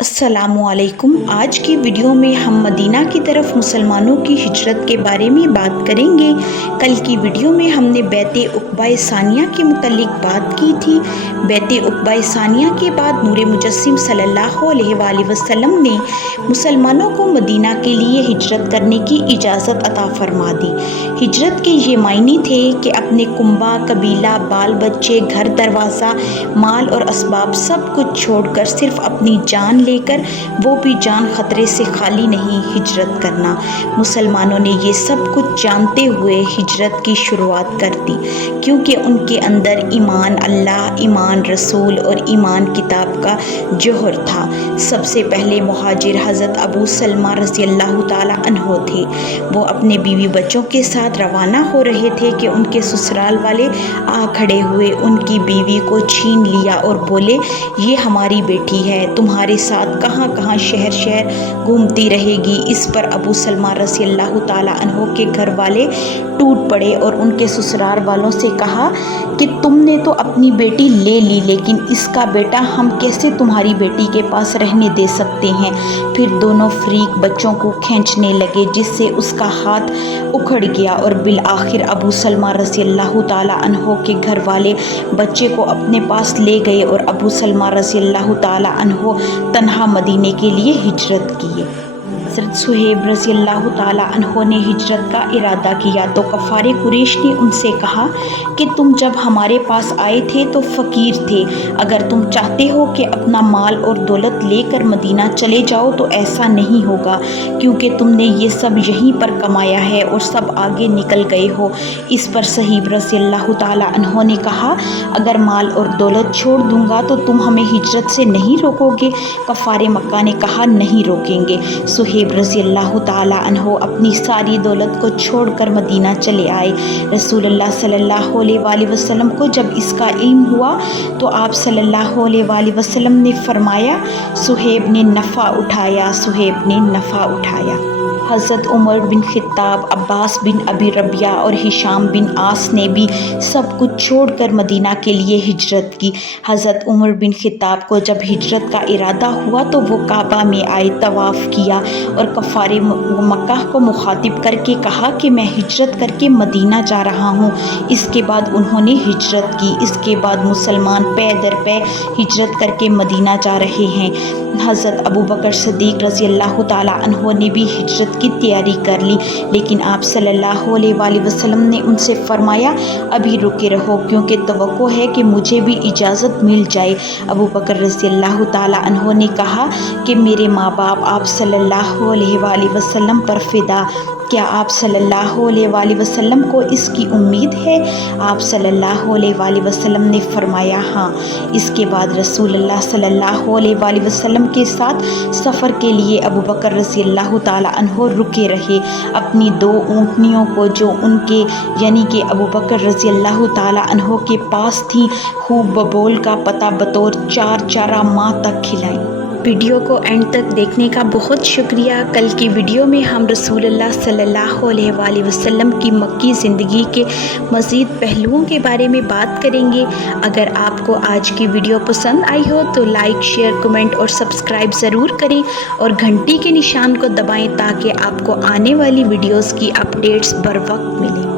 अस्सलामुअलैकुम। आज की वीडियो में हम मदीना की तरफ मुसलमानों की हिजरत के बारे में बात करेंगे। कल की वीडियो में हमने बैते उक़बा सानिया के मुतल्लिक बात की थी। बैते उक़बा सानिया के बाद नूर मुजस्सिम सल्लल्लाहु अलैहि वसल्लम ने मुसलमानों को मदीना के लिए हिजरत करने की इजाज़त अता फरमा दी। हिजरत के ये मायने थे कि अपने कुंबा, कबीला, बाल बच्चे, घर दरवाज़ा, माल और असबाब सब कुछ छोड़कर सिर्फ अपनी जान लेकर, वो भी जान खतरे से खाली नहीं, हिजरत करना। मुसलमानों ने ये सब कुछ जानते हुए हिजरत की शुरुआत कर दी, क्योंकि उनके अंदर ईमान अल्लाह, ईमान रसूल और ईमान किताब का जोहर था। सबसे पहले मुहाजिर हज़रत अबू सलमा रज़ियल्लाहु ताला अन्हो थे। वो अपने बीवी बच्चों के साथ रवाना हो रहे थे कि उनके ससुराल वाले आ खड़े हुए, उनकी बीवी को छीन लिया और बोले, ये हमारी बेटी है, तुम्हारे साथ कहाँ कहाँ शहर शहर घूमती रहेगी। इस पर अबू सलमा रज़ियल्लाहु ताला अन्हो के घर वाले टूट पड़े और उनके ससुराल वालों से कहा कि तुमने तो अपनी बेटी ले ली, लेकिन इसका बेटा हम कैसे तुम्हारी बेटी के पास रहने दे सकते हैं। फिर दोनों फरीक बच्चों को खींचने लगे, जिससे उसका हाथ उखड़ गया और बिल आखिर अबू सलमा रज़ियल्लाहु ताला अन्हो के घर वाले बच्चे को अपने पास ले गए और अबू सलमा रज़ियल्लाहु ताला अन्हो तन्हा मदीने के लिए हिजरत किए। हज़रत सुहेब रज़ियल्लाहु ताला अन्हो ने हिजरत का इरादा किया तो कफ़ारे कुरैश ने उनसे कहा कि तुम जब हमारे पास आए थे तो फ़कीर थे, अगर तुम चाहते हो कि अपना माल और दौलत लेकर मदीना चले जाओ तो ऐसा नहीं होगा, क्योंकि तुमने ये सब यहीं पर कमाया है और सब आगे निकल गए हो। इस पर सुहेब रज़ियल्लाहु ताला अन्हो ने कहा, अगर माल और दौलत छोड़ दूंगा तो तुम हमें हिजरत से नहीं रोकोगे। कफ़ारे मक्का ने कहा, नहीं रोकेंगे। सुहेब रज़ियल्लाहु ताला अन्हो अपनी सारी दौलत को छोड़कर मदीना चले आए। रसूलुल्लाह सल्लल्लाहु अलैहि वसल्लम को जब इसका इल्म हुआ तो आप सल्लल्लाहु अलैहि वसल्लम ने फरमाया, सुहेब ने नफ़ा उठाया, सुहेब ने नफ़ा उठाया। हज़रत उमर बिन खित्ताब, अब्बास बिन अबी रबिया और हिशाम बिन आस ने भी सब कुछ छोड़कर मदीना के लिए हिजरत की। हज़रत उमर बिन खित्ताब को जब हिजरत का इरादा हुआ तो वो काबा में आए, तवाफ़ किया और कफ़ारे मक्का को मुखातिब करके कहा कि मैं हिजरत करके मदीना जा रहा हूँ। इसके बाद उन्होंने हिजरत की। इसके बाद मुसलमान पै दर पै हिजरत करके मदीना जा रहे हैं। हज़रत अबू बकर सिद्दीक़ रज़ियल्लाहु ताला अन्हो ने भी हिजरत की तैयारी कर ली, लेकिन आप सल्लल्लाहु अलैहि वसल्लम ने उनसे फरमाया, अभी रुके रहो, क्योंकि तवक्को है कि मुझे भी इजाज़त मिल जाए। अबू बकर रज़ियल्लाहु ताला अन्हो ने कहा कि मेरे माँ बाप आप सल्लल्लाहु अलैहि वसल्लम पर फ़िदा, क्या आप सल्लल्लाहु अलैहि वसल्लम को इसकी उम्मीद है? आप सल्लल्लाहु अलैहि वसल्लम ने फरमाया, हाँ। इसके बाद रसूलुल्लाह सल्लल्लाहु अलैहि वसल्लम के साथ सफ़र के लिए अबू बकर रज़ियल्लाहु ताला अन्हो रुके रहे। अपनी दो ऊँटनियों को जो उनके यानी कि अबू बकर रज़ियल्लाहु ताला अन्हो के पास थी, खूब बबोल का पता बतौर 4 माह तक खिलाई। वीडियो को एंड तक देखने का बहुत शुक्रिया। कल की वीडियो में हम रसूलुल्लाह सल्लल्लाहु अलैहि वसल्लम की मक्की ज़िंदगी के मज़ीद पहलुओं के बारे में बात करेंगे। अगर आपको आज की वीडियो पसंद आई हो तो लाइक, शेयर, कमेंट और सब्सक्राइब ज़रूर करें और घंटी के निशान को दबाएं ताकि आपको आने वाली वीडियोज़ की अपडेट्स बर वक्त मिलें।